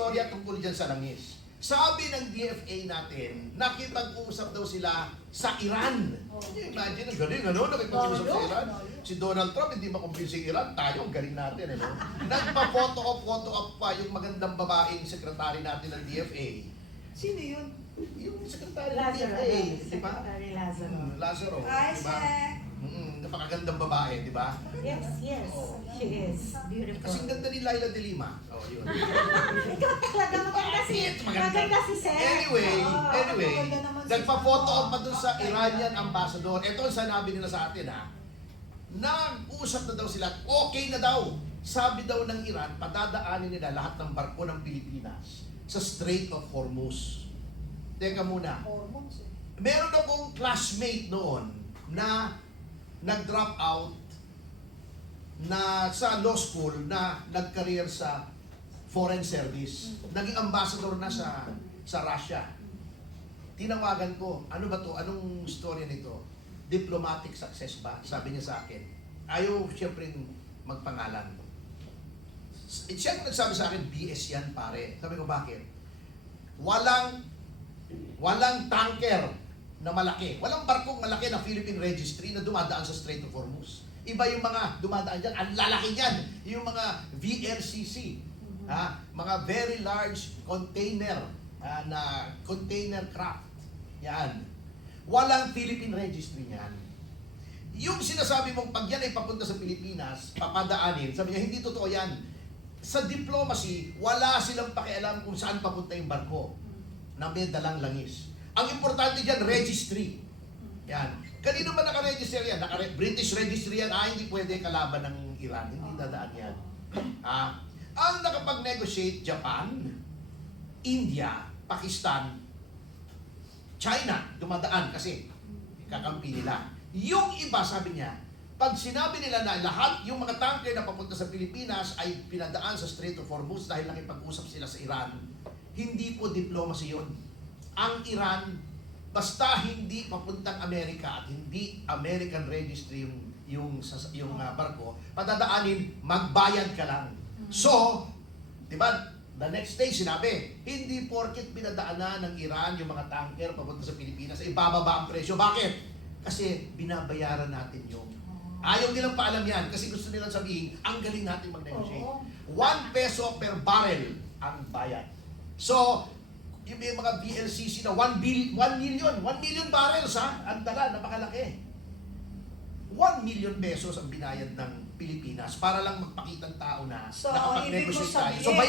istorya tungkol dyan sa langis. Sabi ng DFA natin, nakipag-usap daw sila sa Iran. Imagine, ang galing, ano? Nakipag-usap sa Iran. Si Donald Trump, hindi makumpinsing Iran. Tayo, ang galing natin, ano? Nagpa-photo op pa yung magandang babaeng sekretary natin ng DFA. Sino yun? Yung sekretary ng Lazaro. DFA, di ba? Secretary Lazaro. Lazaro, Ay, di ba? Sek. Napakagandang babae, di ba? Yes, yes. Oo. She is. Beautiful. Kasing ganda ni Laila de Lima. Oh, yun. Ikaw talaga maganda si... Maganda si Seth. Anyway, maganda naman si nagpa-photo Seth. op pa dun sa Iranian ambassador. Ito ang sinabi nila sa atin, ha. Nag-usap na daw sila, okay na daw. Sabi daw ng Iran, padadaanin nila lahat ng barko ng Pilipinas sa Strait of Hormuz. Teka muna. Hormones eh. Meron akong classmate noon na nag-drop out na sa law school na nag-career sa foreign service. Naging ambassador na sa Russia. Tinawagan ko, ano ba to? Anong storya nito? Diplomatic success ba? Sabi niya sa akin. Ayaw siyempre magpangalan. Siya ang nagsabi sa akin, BS yan pare. Sabi ko, bakit? Walang tanker na malaki. Walang barkong malaki na Philippine Registry na dumadaan sa Strait of Hormuz. Iba yung mga dumadaan dyan. Ang lalaki dyan. Yung mga VLCC. Mga very large container na container craft. Yan. Walang Philippine Registry niyan. Yung sinasabi mong pag yan ay papunta sa Pilipinas, papadaanin, sabi niya, hindi totoo yan. Sa diplomacy, wala silang pakialam kung saan papunta yung barko na may dalang langis. Ang importante dyan, registry. Yan. Kanino ba naka-register yan? British registry yan. Hindi pwede kalaban ng Iran. Hindi dadaan yan. Ang nakapag-negotiate, Japan, India, Pakistan, China, dumadaan kasi kakampi nila. Yung iba, sabi niya, pag sinabi nila na lahat yung mga tanker na papunta sa Pilipinas ay pinadaan sa Strait of Hormuz dahil nakipag-usap sila sa Iran, hindi po diplomacy yun. Ang Iran, basta hindi papuntang Amerika at hindi American registry yung barko, padadaanin, magbayad ka lang. So, di ba, the next day sinabi, hindi porket pinadaanan ng Iran yung mga tanker papunta sa Pilipinas, ay bababa ang presyo. Bakit? Kasi binabayaran natin yung. Ayaw nilang paalam yan kasi gusto nilang sabihin, ang galing natin mag-negotiate. 1 peso per barrel ang bayad. So, yung mga VLCC na 1 million barrels ha, ang dala, napakalaki. 1 million pesos ang binayad ng Pilipinas para lang magpakitang tao na So, nakapag-negotiate ibig mo tayo. sabihin, So, bayad